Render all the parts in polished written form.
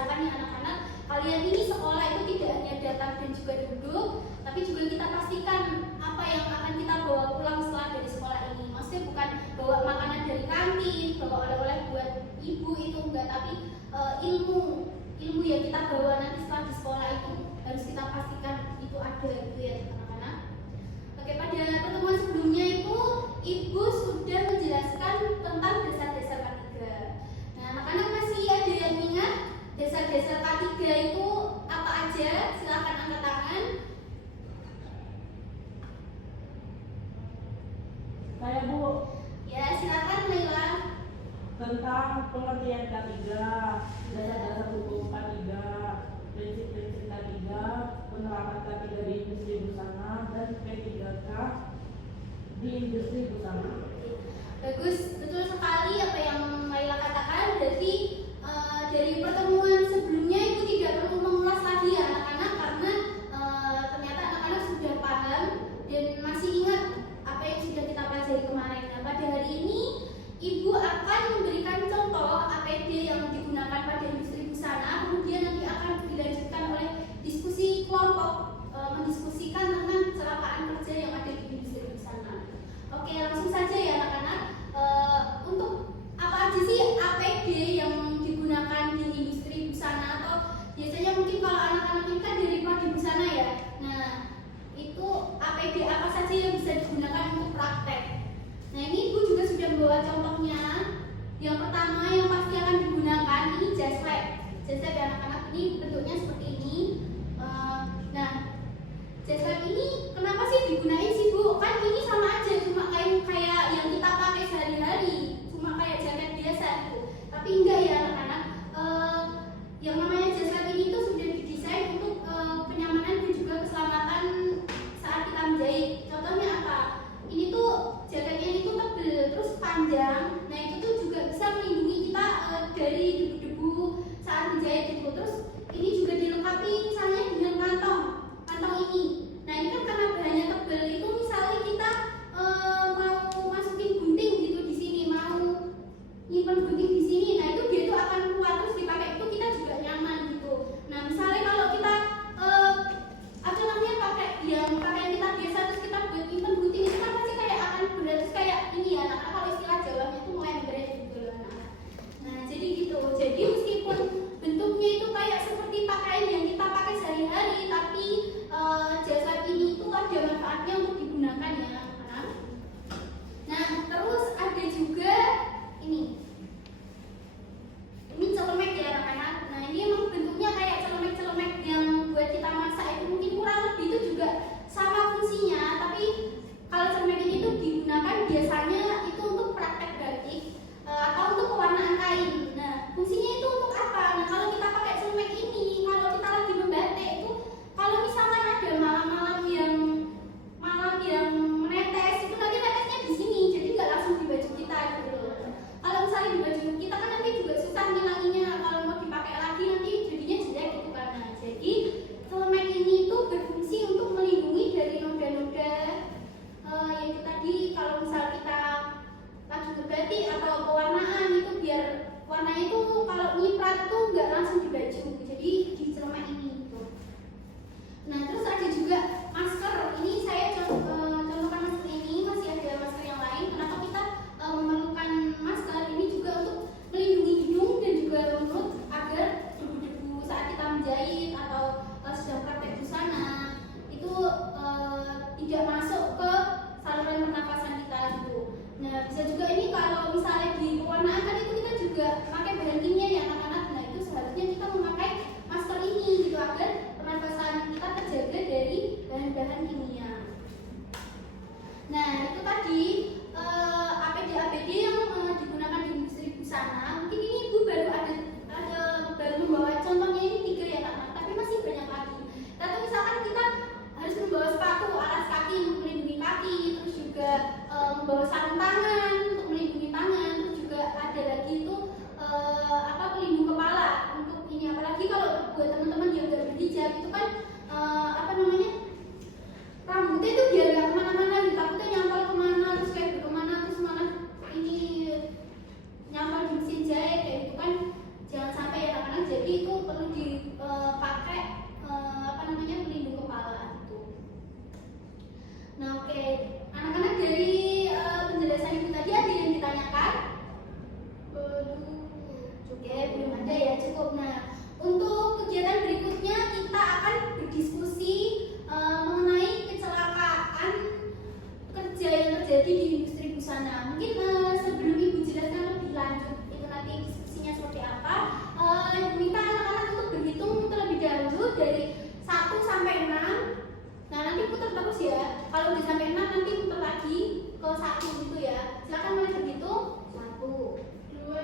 biasakan ya anak-anak, kalian ini sekolah itu tidak hanya datang dan juga duduk, tapi juga kita pastikan apa yang akan kita bawa pulang setelah dari sekolah ini. Maksudnya bukan bawa makanan dari kantin, bawa oleh-oleh buat ibu, itu enggak, tapi ilmu yang kita bawa nanti setelah di sekolah itu harus kita pastikan itu ada gitu ya anak-anak. Oke, pada pertemuan sebelumnya itu ibu sudah menjelaskan tentang dasar-dasar K3. Nah, anak-anak masih ada yang ingat dasar-dasar K3 itu apa aja? Silahkan angkat tangan. Saya Bu. Ya, silakan Laila. Tentang pengertian K3, dasar-dasar hukum K3, prinsip-prinsip K3, penerapan K3 di industri busana, dan P3K di industri busana. Bagus, betul sekali apa yang Laila katakan. Berarti dari pertemuan sebelumnya itu tidak perlu mengulas lagi ya anak-anak, karena ternyata anak-anak sudah paham dan masih ingat apa yang sudah kita pelajari kemarin. Nah, pada hari ini Ibu akan memberikan contoh APD yang digunakan pada industri busana, kemudian nanti akan dilanjutkan oleh diskusi kelompok, mendiskusikan tentang kecelakaan kerja yang ada di industri busana. Oke, langsung saja ya anak-anak. Untuk apa aja sih APD yang digunakan di industri busana, atau biasanya mungkin kalau anak-anak ini kan dari prodi busana ya. Nah, itu APD apa saja yang bisa digunakan untuk praktek. Nah, ini Ibu juga sudah membawa contohnya. Yang pertama yang pasti akan digunakan ini jas lab. Jas lab ya anak-anak, ini bentuknya seperti ini. Nah, jas lab ini kenapa sih digunain sih Bu? Kan ini sama aja, cuma kayak yang kita pakai sehari-hari, cuma kayak jaket biasa gitu. Tapi enggak ya anak-anak. Yang namanya jas lab ini tuh sudah didesain untuk kenyamanan dan juga keselamatan saat kita menjahit. Contohnya apa? Ini tuh jaketnya ini tuh tebel, terus panjang. Nah, itu tuh juga bisa melindungi kita dari debu-debu saat menjahit gitu. Terus ini juga dilengkapi misalnya dengan kantong ini. Nah, ini kan karena bahannya tebel, itu misalnya kita mau masukin gunting gitu di sini, mau nyimpen gunting di sini. Nah, itu dia tuh akan kuat, terus dipakai itu kita juga nyaman gitu. Nah, misalnya kalau kita apa namanya pakai yang kita biasa, terus kita buat nyimpen gunting, itu kan pasti kayak akan berat, terus kayak ini ya anak-anak, kalau istilah Jawanya itu melember gitu loh anak-anak. Nah, jadi gitu. Jadi meskipun bentuknya itu kayak seperti pakaian yang kita pakai sehari-hari, tapi jas lab ini itu ada manfaatnya untuk digunakan ya anak-anak. Nah, terus ada juga ini celemek ya anak-anak. Nah, ini emang bentuknya kayak celemek-celemek yang buat kita masak, itu mungkin kurang lebih itu juga sama fungsinya, tapi kalau celemek ini tuh digunakan biasanya itu untuk praktek batik atau untuk pewarnaan kain. Nah, fungsinya itu untuk apa? Nah, kalau kita pakai celemek ini, kalau kita lagi membatik itu, kalau misalkan ada malam-malam yang menetes, itu nanti netesnya di sini, jadi nggak langsung di baju kita gitu loh. Kalau misalnya di baju kita kan nanti juga susah ngilanginya, kalau mau dipakai lagi nanti jadinya jelek gitu kan. Nah, jadi celemek ini itu berfungsi untuk melindungi dari noda-noda yang itu tadi. Kalau misal kita lagi ngebatik atau pewarnaan, itu biar warnanya itu kalau nyiprat tuh nggak langsung di baju, jadi di celemek ini gitu. Nah, terus ada juga masker. Ini saya contohkan masker ini, masih ada masker yang lain. Kenapa kita memerlukan masker? Ini juga untuk melindungi hidung dan juga mulut agar debu-debu saat kita menjahit atau sedang praktek busana itu tidak masuk ke saluran pernapasan kita gitu. Nah, bisa juga ini kalau misalnya di pewarnaan kan itu kita juga pakai bahan kimia ya anak-anak. Nah, itu seharusnya kita memakai masker ini gitu agar pernapasan kita terjaga dari bahan jadi itu perlu dipakai apa namanya pelindung kepala gitu. Nah oke, anak-anak dari penjelasan ibu tadi ada yang ditanyakan? Oke, belum ada ya, cukup. Nah, untuk kegiatan berikutnya kita akan berdiskusi mengenai kecelakaan kerja yang terjadi di industri busana. Mungkin sebelum ibu jelaskan lebih lanjut itu nanti diskusinya seperti apa, ibu minta anak-anak untuk berhitung terlebih dahulu dari 1 sampai 6. Nah nanti putar terus ya. Kalau udah sampai 6 nanti putar lagi ke 1 gitu ya. Silakan mulai berhitung. 1, 2,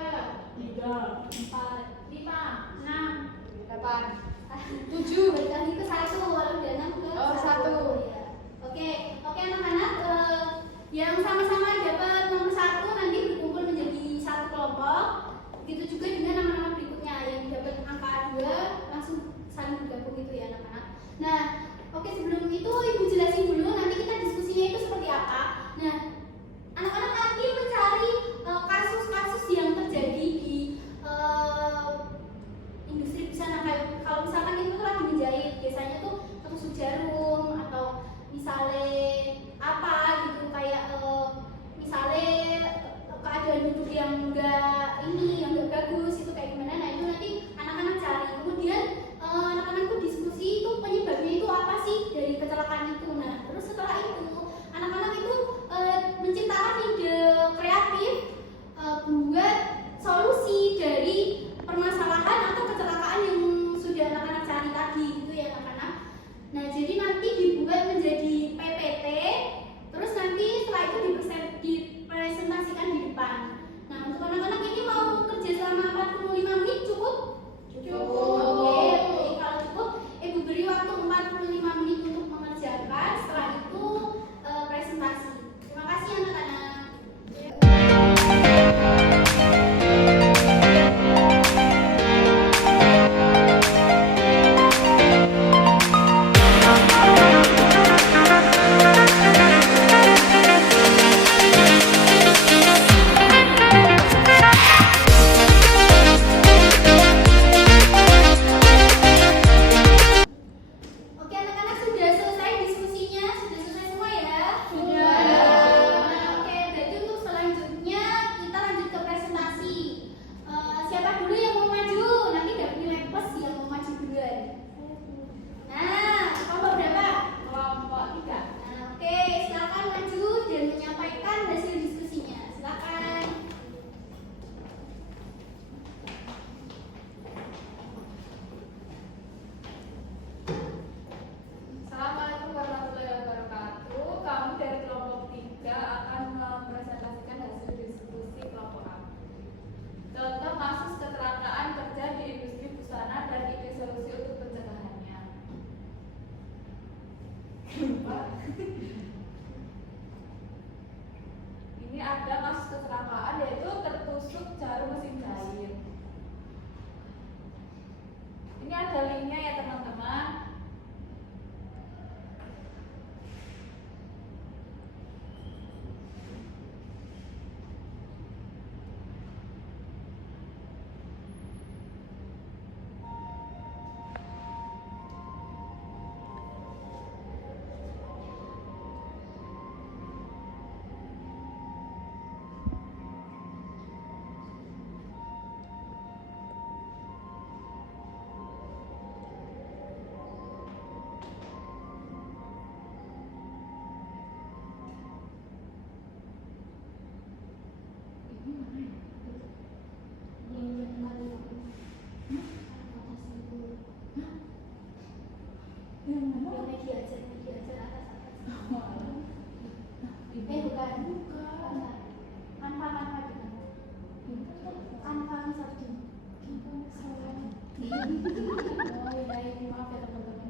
3, 4, 5, 6, 8, 7. Balik lagi ke 1. Kalau udah 6 ke Oh, 1 1. ya. Oke anak-anak, yang sama-sama dapat nomor 1 nanti berkumpul menjadi satu kelompok. Begitu juga dengan nama-nama berikutnya yang dapat angka 2 langsung saling bergabung gitu ya anak-anak. Nah oke, sebelum itu ibu jelasin dulu nanti kita diskusinya itu seperti apa. Nah, anak-anak nanti mencari kasus-kasus yang terjadi di industri busana. Kalau misalkan itu lagi menjahit, biasanya tuh ketusuk jarum atau misalnya apa gitu, kayak misalnya keadaan duduk yang enggak bagus itu kayak gimana. Nah itu nanti anak-anak cari, kemudian anak-anak tuh diskusi itu penyebabnya itu apa sih dari kecelakaan itu. Nah terus setelah itu anak-anak itu menciptakan ide kreatif buat solusi dari permasalahan atau kecelakaan yang sudah anak-anak cari tadi gitu ya anak-anak. Nah jadi nanti dibuat menjadi PPT, terus nanti setelah itu dipresentasikan di depan. Nah untuk anak-anak ini mau kerja selama 45 menit cukup? Oke, kalau cukup ibu beri waktu 45 menit untuk mengerjakan, setelah itu presentasi. Terima kasih anak-anak. Oke anak-anak, sudah selesai diskusinya? Sudah selesai semua ya? Sudah. Nah oke, berarti untuk selanjutnya kita lanjut ke presentasi. Siapa dulu yang mau maju? Nanti dapat nilai plus yang mau maju duluan. Nah, kelompok berapa? Kelompok 3. Nah oke, silakan maju dan menyampaikan hasil diskusinya. Silakan. Assalamualaikum warahmatullahi wabarakatuh. Kami dari kelompok 3 akan mempresentasikan hasil diskusi kelompok A. Contoh kasus kecelakaan kerja di industri busana dan ide solusi untuk pencegahannya. Ini ada kasus kecelakaan yaitu tertusuk jarum mesin jahit. Ini ada linknya ya teman-teman. Media aja atas. Bukan. Anfa satu. Maaf ya teman-teman.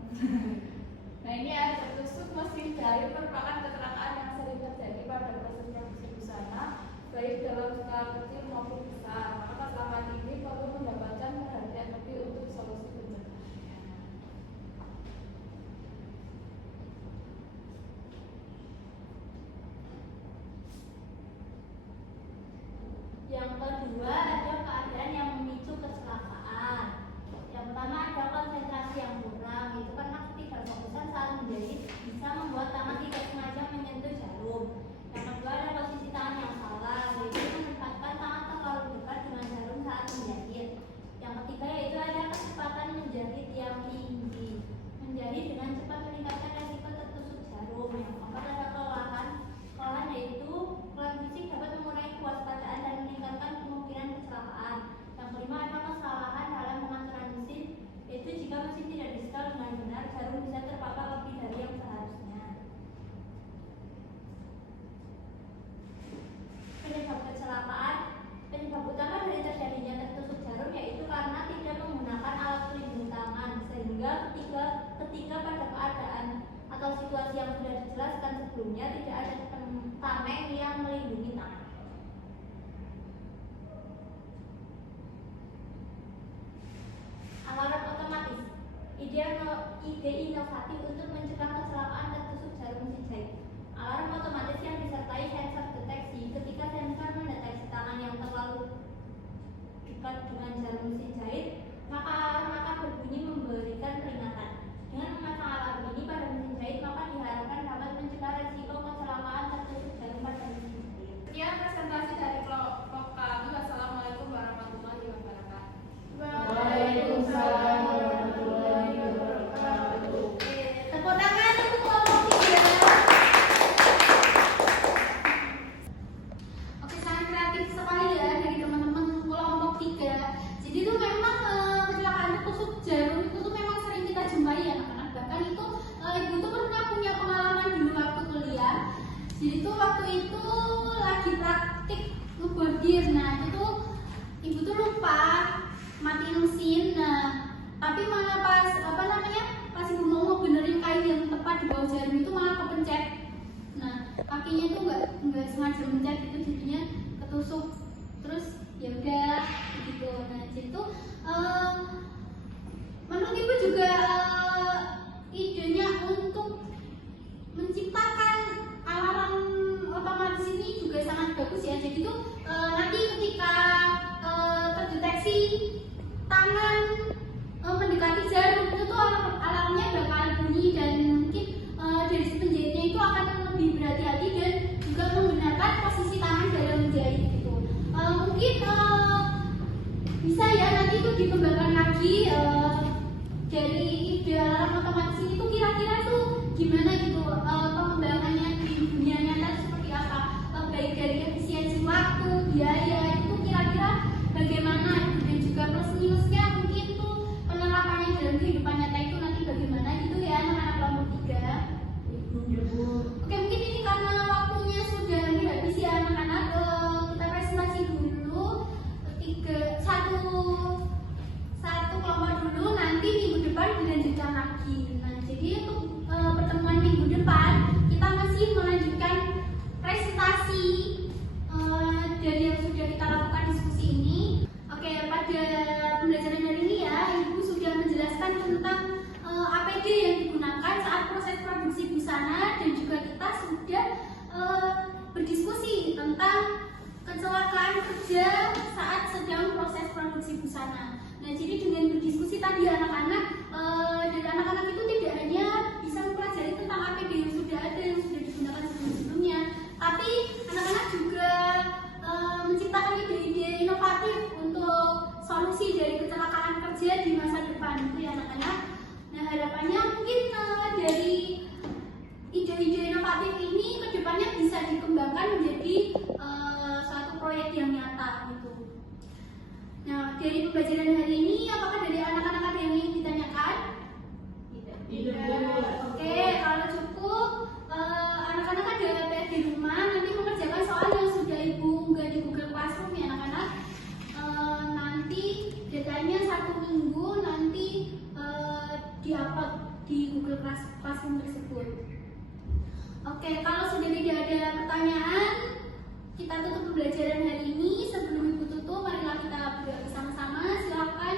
Nah ini ada tertusuk mesin jahit merupakan kecelakaan yang sering terjadi pada proses produksi busana baik dalam skala kecil maupun besar. Maka kecelakaan ini perlu mendapatkan perhatian lebih untuk solusi pencegahannya. Yang kedua ada keadaan yang memicu kecelakaan. sebelumnya tidak ada tameng yang melindungi tangan. Alarm otomatis, ide inovatif untuk mencegah kecelakaan tertusuk jarum mesin jahit. Alarm otomatis yang disertai sensor deteksi. Ketika sensor mendeteksi tangan yang terlalu dekat dengan jarum mesin jahit, maka alarm akan berbunyi memberikan peringatan. Dengan memasang alarm ini pada mesin jahit, maka diharapkan dapat mencegah resiko kecelakaan tertusuk jarum pada mesin jahit. Sekian presentasi dari kelompok kami. Wassalamualaikum warahmatullahi wabarakatuh. Waalaikumsalam warahmatullahi wabarakatuh. Tepuk tangan untuk kelompok 3. Oke, sangat kreatif sekali ya dari teman-teman kelompok 3. Jadi itu memang kecelakaan tertusuk jarum itu tuh memang sering kita jumpai ya anak-anak. Bahkan itu ibu tuh pernah punya pengalaman dulu waktu kuliah. Jadi tuh waktu itu lagi praktik ngebordir. Nah itu tuh ibu tuh lupa matiin mesin. Nah tapi malah pas pas ibu mau benerin kayu yang tepat di bawah jarum itu malah kepencet. Nah kakinya tuh nggak sengaja mencet itu jadinya ketusuk. Terus ya udah gitu. Nah jadi tuh menurut ibu juga idenya untuk menciptakan alarm otomatis ini juga sangat bagus ya. Jadi tuh nanti ketika terdeteksi tangan mendekati jarum itu tuh alarmnya bakal bunyi dan mungkin dari si penjahitnya itu akan lebih berhati-hati dan juga menggunakan posisi tangan dalam menjahit gitu. Mungkin bisa ya nanti itu dikembangkan lagi dari ide alarm otomatis ini tuh kira-kira tuh gimana gitu pengembangannya di dunia nyata seperti apa, baik dari efisiensi waktu, biaya itu kira-kira bagaimana gitu. Dan juga plus minusnya mungkin tuh penerapannya dalam kehidupan nyata itu nanti bagaimana gitu ya anak-anak kelompok 3. Oke, mungkin ini karena waktunya sudah habis ya anak-anak, kita presentasi dulu satu kelompok dulu, nanti minggu depan dilanjutkan lagi. Nah jadi untuk pertemuan minggu depan kita masih melanjutkan presentasi dari yang sudah kita lakukan diskusi ini. Oke, pada pembelajaran hari ini ya ibu sudah menjelaskan tentang APD yang digunakan saat proses produksi busana, dan juga kita sudah berdiskusi tentang kecelakaan kerja saat sedang proses produksi busana. Nah jadi dengan berdiskusi tadi anak-anak dan anak-anak itu tidak hanya bisa mempelajari tentang APD yang sudah ada, yang sudah digunakan sebelum-sebelumnya, tapi anak-anak juga menciptakan ide-ide inovatif untuk solusi dari kecelakaan kerja di masa depan itu ya anak-anak. Nah harapannya mungkin dari ide-ide inovatif ini kedepannya bisa dikembangkan menjadi suatu proyek yang nyata gitu. Nah dari pembelajaran hari ini apakah dari anak-anak ada yang ingin ditanyakan? Tidak. Oke, kalau cukup anak-anak ada PR di rumah, nanti mengerjakan soal yang sudah ibu unggah di Google Classroom ya anak-anak. Nanti deadline-nya 1 minggu, nanti di-upload di Google Classroom tersebut. Oke, kalau sudah tidak ada pertanyaan, kita tutup pembelajaran hari ini. Sebelum ibu tutup, marilah kita berdoa bersama-sama. Silakan